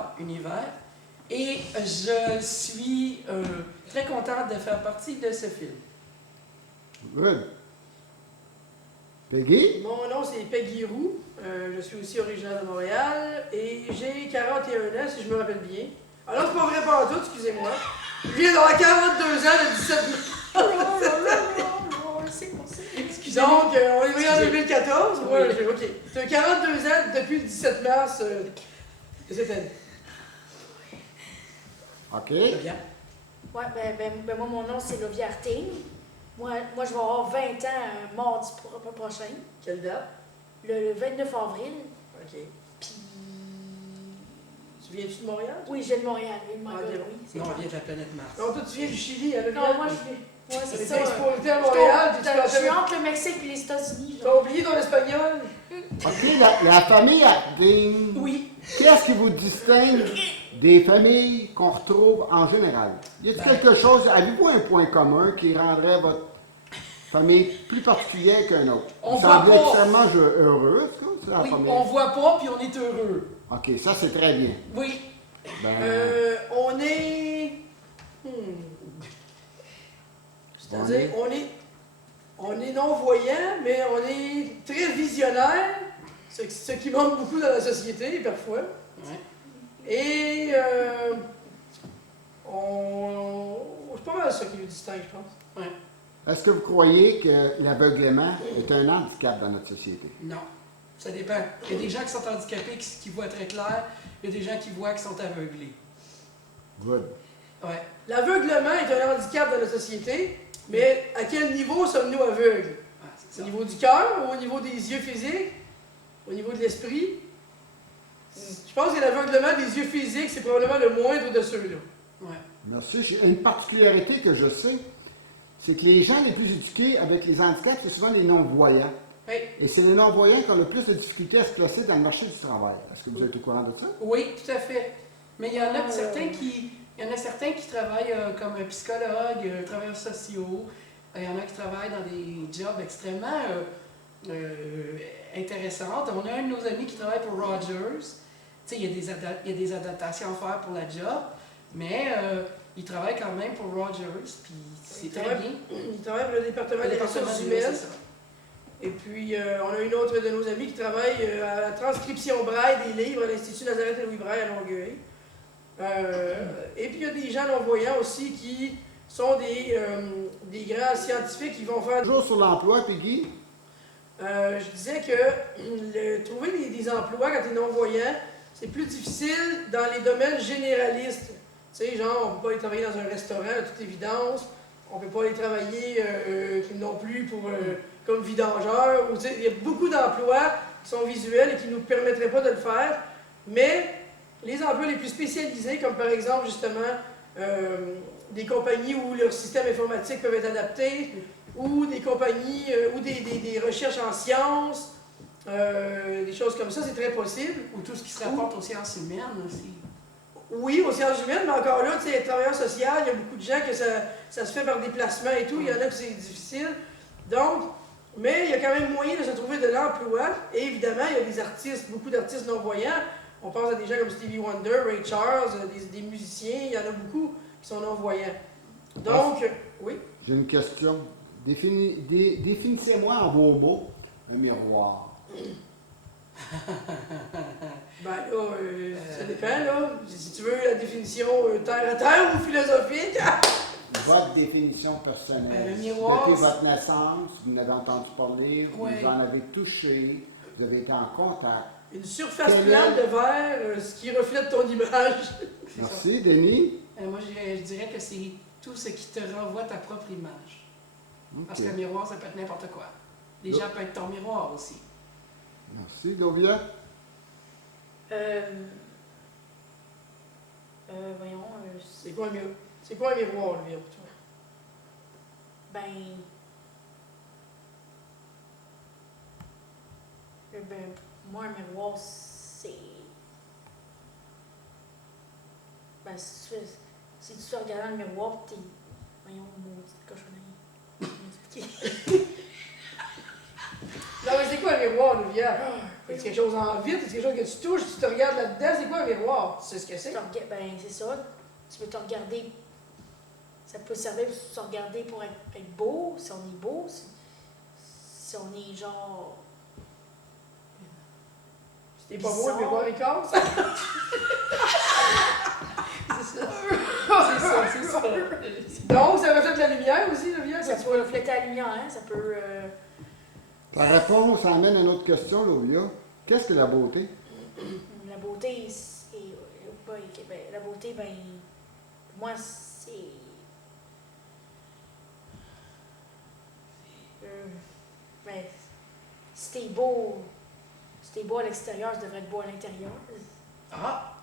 Star Univers. Et je suis très contente de faire partie de ce film. Good. Peggy? Mon nom, c'est Peggy Roux. Je suis aussi originaire de Montréal et j'ai 41 ans, si je me rappelle bien. Alors, c'est pas vrai pas tout, excusez-moi. Je viens d'avoir 42 ans le 17 Excusez-moi. Donc, on est en 2014. Oui. OK. Tu as 42 ans depuis le 17 mars de cette année. OK. Très bien. Ouais, ben moi, mon nom, c'est Lovia Arting. Moi, je vais avoir 20 ans mardi prochain, Quelle date? le 29 avril. OK. Puis. Tu viens-tu de Montréal? Oui, je viens de Montréal, oui, my Ah, God, bien. oui. c'est Non, on clair. vient de la planète Mars. Non, toi, tu viens du Chili, hein, Non, moi, je viens. Ouais, c'est Tu ça. es exporté à Je Montréal, puis je suis entre le Mexique et les États-Unis. t'as oublié ton espagnol? OK, la famille Acting. Oui. Qu'est-ce qui vous distingue des familles qu'on retrouve en général? Y a-t-il quelque chose, avez-vous un point commun qui rendrait votre famille plus particulière qu'un autre? On Vous voit semblez pas. extrêmement heureux, est-ce que c'est la Oui, première? on voit pas, puis on est heureux. OK, ça c'est très bien. Oui. Ben, On est. C'est-à-dire, on est non-voyant, mais on est très visionnaire, ce qui manque beaucoup dans la société, parfois. Ouais. Et c'est pas mal ça qui nous distingue, je pense. Ouais. est-ce que vous croyez que l'aveuglement est un handicap dans notre société? Non. Ça dépend. Il y a des gens qui sont handicapés qui voient très clair. Il y a des gens qui voient qui sont aveuglés. Good. Ouais. L'aveuglement est un handicap dans la société, mais à quel niveau sommes-nous aveugles? Ah, c'est Au ça. niveau du cœur, au niveau des yeux physiques, au niveau de l'esprit? Je pense que l'aveuglement des yeux physiques, c'est probablement le moindre de ceux-là. Ouais. Merci. J'ai une particularité que je sais, c'est que les gens les plus éduqués avec les handicaps, c'est souvent les non-voyants. Oui. Et c'est les non-voyants qui ont le plus de difficultés à se placer dans le marché du travail. Est-ce que vous êtes au courant de ça? Oui, tout à fait. Mais il y en a certains qui travaillent comme psychologues, travailleurs sociaux. Il y en a qui travaillent dans des jobs extrêmement intéressants. On a un de nos amis qui travaille pour Rogers. Tu sais, il y a des adaptations à faire pour la job, mais il travaille quand même pour Rogers, puis c'est très bien. Il travaille pour le département des ressources c'est humaines. ça. Et puis, on a une autre de nos amis qui travaille à la transcription braille des livres à l'Institut Nazareth et Louis Braille à Longueuil. Et puis, il y a des gens non-voyants aussi qui sont des grands scientifiques qui vont faire... Toujours sur l'emploi, Peggy. Je disais que trouver des emplois quand tu es non-voyant, c'est plus difficile dans les domaines généralistes. Tu sais, genre, on ne peut pas aller travailler dans un restaurant, de toute évidence. On ne peut pas aller travailler non plus comme vidangeur. Il y a beaucoup d'emplois qui sont visuels et qui ne nous permettraient pas de le faire. Mais les emplois les plus spécialisés, comme par exemple, justement, des compagnies où leurs systèmes informatiques peuvent être adaptés, ou des compagnies, ou des recherches en sciences, des choses comme ça, c'est très possible. Ou tout ce qui se rapporte aux sciences humaines aussi. Oui, aux sciences humaines, mais encore là, tu sais, travailleur social, il y a beaucoup de gens que ça se fait par déplacement et tout, il y en a que c'est difficile. Donc, mais il y a quand même moyen de se trouver de l'emploi, et évidemment, il y a des artistes, beaucoup d'artistes non-voyants. On pense à des gens comme Stevie Wonder, Ray Charles, des musiciens, il y en a beaucoup qui sont non-voyants. Donc, oui. J'ai une question. Définissez-moi en vos mots un miroir. Ben là, ça dépend, là. Si tu veux la définition terre à terre ou philosophique. Votre définition personnelle. Un miroir, Depuis votre naissance, vous en avez entendu parler, Oui. vous en avez touché, vous avez été en contact. Une surface Quel plate est- de verre, ce qui reflète ton image. C'est ça. Merci, Denis. Moi, je dirais que c'est tout ce qui te renvoie ta propre image. Parce Ok. qu'un miroir, ça peut être n'importe quoi. Les gens peuvent être ton miroir aussi. Merci, Dovia. Voyons, C'est quoi un miroir, lui, pour toi? ben, moi, un miroir, c'est. Ben, si tu te regardes dans le miroir, t'es. Voyons, maudite cochonnerie. Non, mais c'est quoi un miroir, Olivia? C'est quelque chose en vide, c'est quelque chose que tu touches, tu te regardes là-dedans, c'est quoi un miroir? Tu sais ce que c'est? Ben, c'est ça. Tu peux te regarder. Ça peut servir pour se regarder pour être beau, si on est beau, si on est genre. Si t'es pas beau, le miroir est casse. C'est ça. C'est ça. Donc, ça reflète la lumière aussi, Olivia? Ça peut refléter la lumière, hein? Ça peut. Ta réponse amène à une autre question, Lovia. Qu'est-ce que la beauté? La beauté, la beauté, ben. Pour moi, c'est. Ben. Si t'es beau à l'extérieur, ça devrait être beau à l'intérieur. Ah!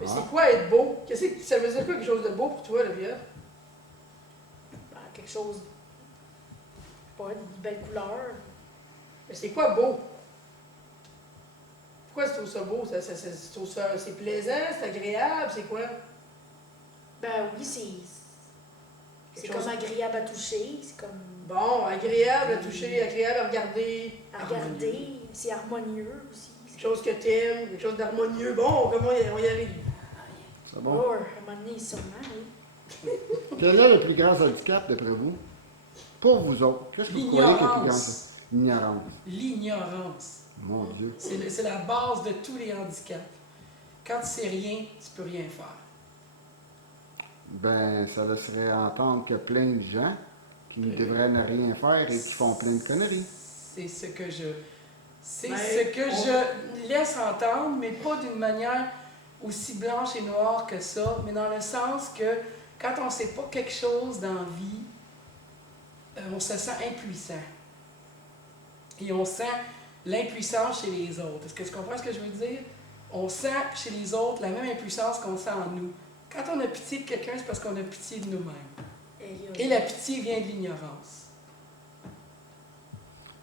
Mais c'est quoi être beau? Qu'est-ce que ça veut dire quoi quelque chose de beau pour toi, Olivia? Ben, quelque chose. Pas une belle couleur. Mais c'est quoi beau? Pourquoi tu trouves ça beau? C'est plaisant, c'est agréable, c'est quoi? Ben oui, c'est Quelque comme chose- agréable à toucher, c'est comme Bon, agréable à toucher, agréable à regarder, à regarder, c'est harmonieux aussi. quelque chose que t'aimes, quelque chose d'harmonieux. Bon, comment on y arrive? C'est bon? Oh, à un moment donné, sûrement, oui. Quel est le plus grand handicap, d'après vous? Pour vous autres, qu'est-ce que vous croyez que le plus grand L'ignorance. L'ignorance. L'ignorance. Mon Dieu. C'est la base de tous les handicaps. Quand tu sais rien, tu peux rien faire. Ben, ça laisserait entendre que plein de gens qui ne devraient ne rien faire et qui font plein de conneries. C'est ce que je. C'est Ben, ce que je laisse entendre, mais pas d'une manière aussi blanche et noire que ça, mais dans le sens que quand on ne sait pas quelque chose dans la vie, on se sent impuissant. Et on sent l'impuissance chez les autres. Est-ce que tu comprends ce que je veux dire? On sent chez les autres la même impuissance qu'on sent en nous. Quand on a pitié de quelqu'un, c'est parce qu'on a pitié de nous-mêmes. Et la pitié vient de l'ignorance.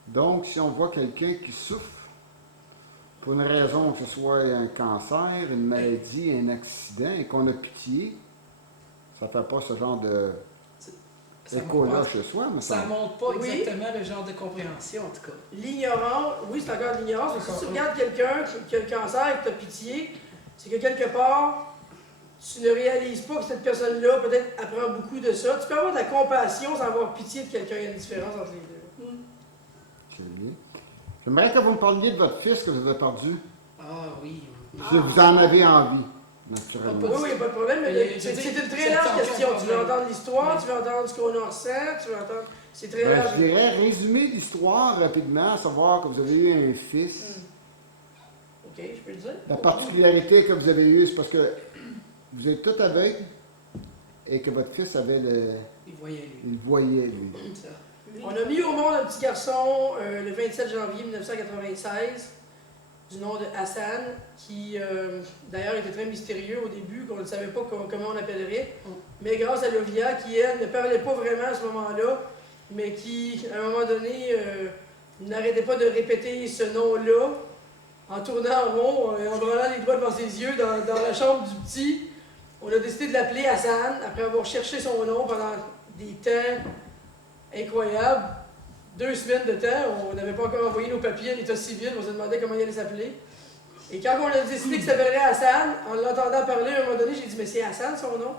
Donc, si on voit quelqu'un qui souffre, pour une raison, que ce soit un cancer, une maladie, un accident, et qu'on a pitié, ça ne fait pas ce genre de Ça écho-là montre chez soi, mais ça ça. montre pas Oui. exactement le genre de compréhension, en tout cas. L'ignorance, oui, c'est encore de l'ignorance, mais si Encore, tu oui. regardes quelqu'un qui a le cancer et que tu as pitié, c'est que quelque part, tu ne réalises pas que cette personne-là, peut-être, apprend beaucoup de ça. Tu peux avoir de la compassion sans avoir pitié de quelqu'un. Il y a une différence entre les deux. J'aimerais que vous me parliez de votre fils que vous avez perdu. Ah oui. Si vous en avez envie, naturellement. Oui, oui, pas de problème, mais Mais c'est je veux dire, une très c'est large aucun question. Tu veux problème. entendre l'histoire, Oui. tu veux entendre ce qu'on en ressent, tu veux entendre. C'est très Ben, large. je dirais résumer l'histoire rapidement, à savoir que vous avez eu un fils. Ok, je peux le dire. La particularité que vous avez eue, c'est parce que vous êtes tout aveugle et que votre fils avait Il voyait lui. il voyait, lui. Ça. On a mis au monde un petit garçon le 27 janvier 1996, du nom de Hassan, qui d'ailleurs était très mystérieux au début, qu'on ne savait pas comment on appellerait. Mais grâce à Lovia, qui elle ne parlait pas vraiment à ce moment-là, mais qui, à un moment donné, n'arrêtait pas de répéter ce nom-là, en tournant en rond, en branlant les doigts devant ses yeux dans la chambre du petit. On a décidé de l'appeler Hassan, après avoir cherché son nom pendant des temps incroyables. 2 semaines de temps, on n'avait pas encore envoyé nos papiers à l'état civil, on se demandait comment il allait s'appeler. Et quand on a décidé qu'il s'appellerait Hassan, en l'entendant parler, à un moment donné, j'ai dit, mais c'est Hassan son nom?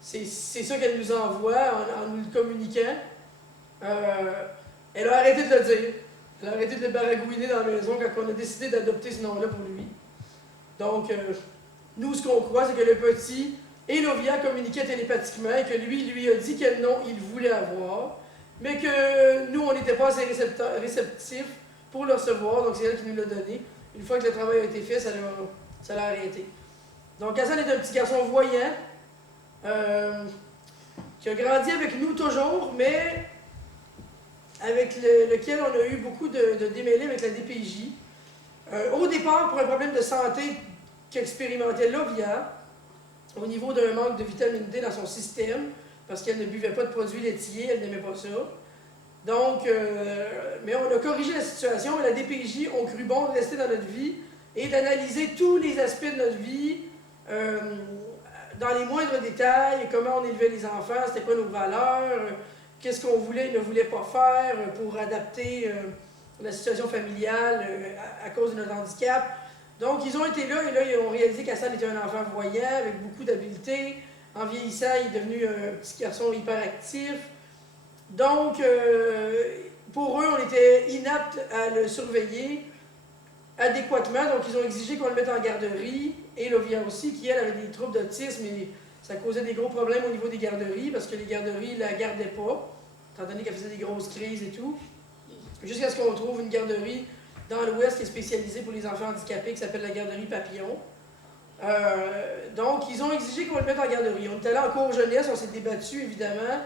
C'est ça qu'elle nous envoie en nous le communiquant. Elle a arrêté de le dire. Elle a arrêté de le baragouiner dans la maison quand on a décidé d'adopter ce nom-là pour lui. Donc, nous, ce qu'on croit, c'est que le petit et Lovia communiquaient télépathiquement et que lui a dit quel nom il voulait avoir, mais que nous, on n'était pas assez réceptifs pour le recevoir, donc c'est elle qui nous l'a donné. Une fois que le travail a été fait, ça l'a arrêté. Donc, Hassan est un petit garçon voyant, qui a grandi avec nous toujours, mais avec lequel on a eu beaucoup de démêlés avec la DPJ. Au départ, pour un problème de santé qu'expérimentait Lovia, au niveau d'un manque de vitamine D dans son système, parce qu'elle ne buvait pas de produits laitiers, elle n'aimait pas ça. Donc, mais on a corrigé la situation, et la DPJ ont cru bon de rester dans notre vie et d'analyser tous les aspects de notre vie, dans les moindres détails, comment on élevait les enfants, c'était quoi nos valeurs, qu'est-ce qu'on voulait et ne voulait pas faire pour adapter la situation familiale à cause de notre handicap. Donc, ils ont été là et là, ils ont réalisé qu'Hassan était un enfant voyant avec beaucoup d'habileté. En vieillissant, il est devenu un petit garçon hyperactif. Donc, pour eux, on était inapte à le surveiller adéquatement. Donc, ils ont exigé qu'on le mette en garderie. Et Lovia aussi, qui, elle, avait des troubles d'autisme et ça causait des gros problèmes au niveau des garderies parce que les garderies ne la gardaient pas, étant donné qu'elle faisait des grosses crises et tout. Jusqu'à ce qu'on trouve une garderie dans l'Ouest qui est spécialisée pour les enfants handicapés qui s'appelle la garderie Papillon. Donc, ils ont exigé qu'on le mette en garderie. On était là en cours jeunesse, on s'est débattu évidemment.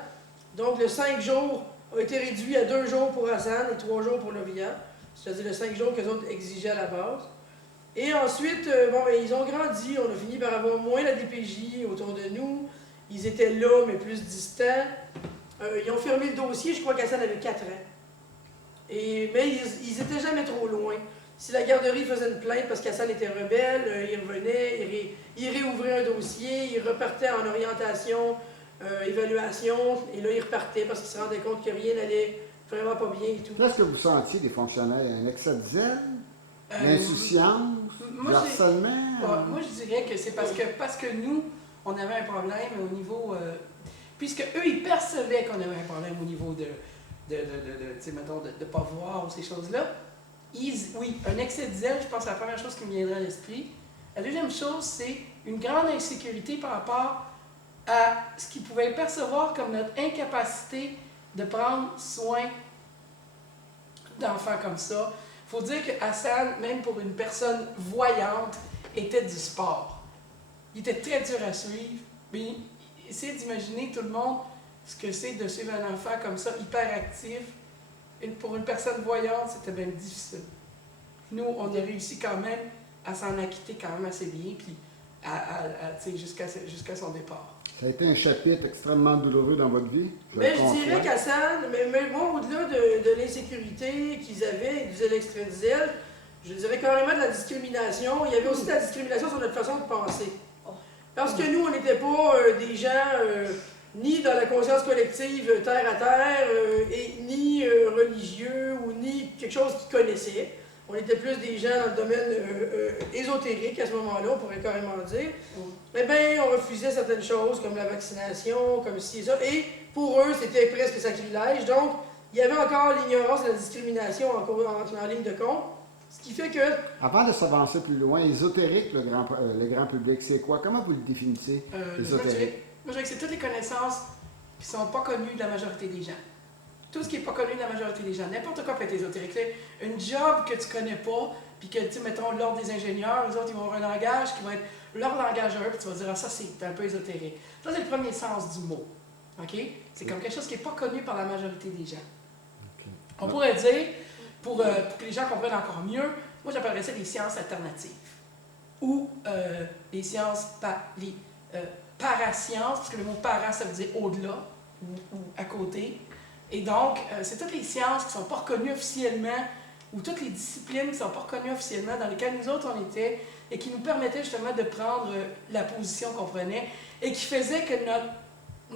Donc, le 5 jours a été réduit à 2 jours pour Hassan et 3 jours pour Lovia. C'est-à-dire le 5 jours que les autres exigeaient à la base. Et ensuite, ils ont grandi, on a fini par avoir moins la DPJ autour de nous. Ils étaient là, mais plus distants. Ils ont fermé le dossier, je crois qu'Hassan avait 4 ans. Mais ils étaient jamais trop loin. Si la garderie faisait une plainte parce qu'Hassan était rebelle, il revenait, il réouvrait un dossier, il repartait en orientation, évaluation, et là, il repartait parce qu'il se rendait compte que rien n'allait vraiment pas bien et tout. Est-ce que vous sentiez des fonctionnaires un excès de zèle, l'insouciance, le harcèlement? Moi, je dirais que c'est parce que nous, on avait un problème au niveau... puisque eux, ils percevaient qu'on avait un problème au niveau de ne pas voir ou ces choses-là. Oui, un excès de zèle, je pense que c'est la première chose qui me viendrait à l'esprit. La deuxième chose, c'est une grande insécurité par rapport à ce qu'ils pouvaient percevoir comme notre incapacité de prendre soin d'enfants comme ça. Il faut dire que Hassan, même pour une personne voyante, était du sport. Il était très dur à suivre. Mais essayez d'imaginer tout le monde ce que c'est de suivre un enfant comme ça, hyperactif. Pour une personne voyante, c'était bien difficile. Nous, on a réussi quand même à s'en acquitter quand même assez bien, puis jusqu'à son départ. Ça a été un chapitre extrêmement douloureux dans votre vie? Je dirais qu'Hassan, mais moi, au-delà de l'insécurité qu'ils avaient, ils disaient l'extrait de zèle, je dirais carrément de la discrimination. Il y avait aussi de la discrimination sur notre façon de penser. Parce que nous, on n'était pas des gens ni dans la conscience collective terre à terre, ni religieux, ou ni quelque chose qu'ils connaissaient. On était plus des gens dans le domaine ésotérique à ce moment-là, on pourrait carrément dire. Mais bien, on refusait certaines choses comme la vaccination, comme ci et ça. Et pour eux, c'était presque sacrilège. Donc, il y avait encore l'ignorance et la discrimination en ligne de compte. Ce qui fait que... Avant de s'avancer plus loin, ésotérique, le grand public, c'est quoi? Comment vous le définissez, ésotérique? Moi, je dirais que c'est toutes les connaissances qui ne sont pas connues de la majorité des gens. Tout ce qui n'est pas connu de la majorité des gens. N'importe quoi peut être ésotérique. Une job que tu ne connais pas, puis que, tu mettons, l'ordre des ingénieurs, les autres, ils vont avoir un langage qui va être leur langage à eux, puis tu vas dire, ah, ça, c'est un peu ésotérique. Ça, c'est le premier sens du mot. OK? C'est comme quelque chose qui n'est pas connu par la majorité des gens. Okay. On pourrait dire, pour que les gens comprennent encore mieux, moi, j'appellerais ça les sciences alternatives. Ou les sciences, les parasciences, parce que le mot para, ça veut dire au-delà, ou à côté. Et donc, c'est toutes les sciences qui ne sont pas reconnues officiellement, ou toutes les disciplines qui ne sont pas reconnues officiellement, dans lesquelles nous autres on était, et qui nous permettaient justement de prendre la position qu'on prenait, et qui faisaient que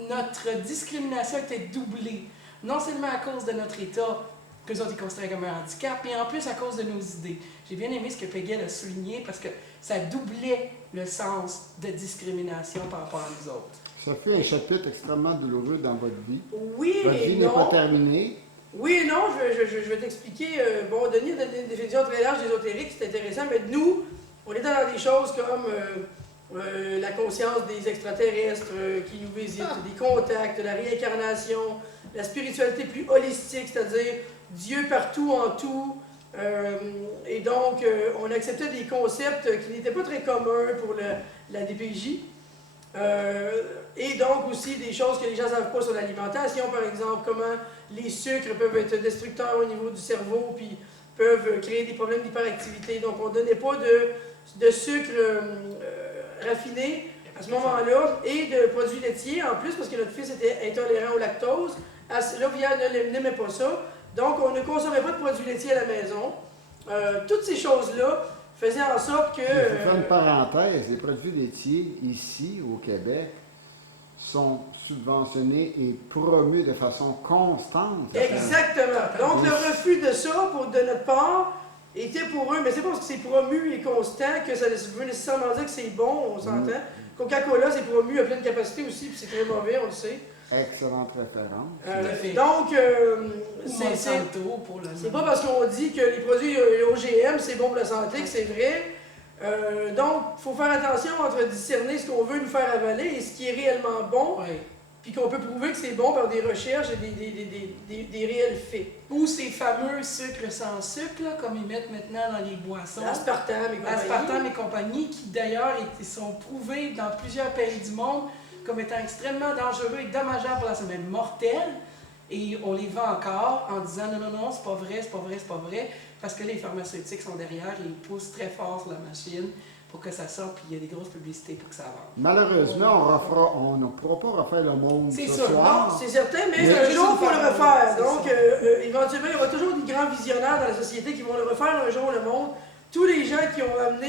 notre discrimination était doublée. Non seulement à cause de notre état, que les autres ils considéraient comme un handicap, mais en plus à cause de nos idées. J'ai bien aimé ce que Peggy a souligné, parce que ça doublait le sens de discrimination par rapport à nous autres. Ça fait un chapitre extrêmement douloureux dans votre vie. Oui, votre vie n'est pas terminée. Oui et non, je vais t'expliquer. Denis a donné une définition très large d'ésotérique, c'est intéressant, mais nous, on est dans des choses comme la conscience des extraterrestres qui nous visitent, des contacts, la réincarnation, la spiritualité plus holistique, c'est-à-dire Dieu partout en tout. Et donc, on acceptait des concepts qui n'étaient pas très communs pour la DPJ. Et donc aussi des choses que les gens ne savent pas sur l'alimentation, par exemple, comment les sucres peuvent être destructeurs au niveau du cerveau, puis peuvent créer des problèmes d'hyperactivité. Donc on ne donnait pas de sucre raffiné à ce moment-là, et de produits laitiers en plus, parce que notre fils était intolérant au lactose. Lovia n'aimait pas ça. Donc on ne consommait pas de produits laitiers à la maison. Toutes ces choses-là faisaient en sorte que... Je vais faire une parenthèse. Les produits laitiers, ici, au Québec, sont subventionnés et promus de façon constante. Exactement. Donc, le refus de ça, de notre part, était pour eux, mais c'est pas parce que c'est promu et constant que ça veut nécessairement dire que c'est bon, on s'entend. Coca-Cola, c'est promu à pleine capacité aussi, puis c'est très mauvais, on le sait. Excellente référence. Tout à fait. Donc, c'est pas parce qu'on dit que les produits OGM, c'est bon pour la santé que c'est vrai. Donc, il faut faire attention entre discerner ce qu'on veut nous faire avaler et ce qui est réellement bon, puis qu'on peut prouver que c'est bon par des recherches et des réels faits. Ou ces fameux sucres sans sucre, là, comme ils mettent maintenant dans les boissons. Aspartame et compagnie. Aspartame et compagnie, qui d'ailleurs sont prouvés dans plusieurs pays du monde comme étant extrêmement dangereux et dommageables pour la santé, même mortels. Et on les vend encore en disant non, non, non, c'est pas vrai, c'est pas vrai, c'est pas vrai, parce que les pharmaceutiques sont derrière et ils poussent très fort sur la machine pour que ça sorte, puis il y a des grosses publicités pour que ça vende. Malheureusement, on ne pourra pas refaire le monde ce soir. Non, c'est certain, mais un jour, il faut le refaire. Donc, éventuellement, il y aura toujours des grands visionnaires dans la société qui vont le refaire un jour, le monde. Tous les gens qui ont amené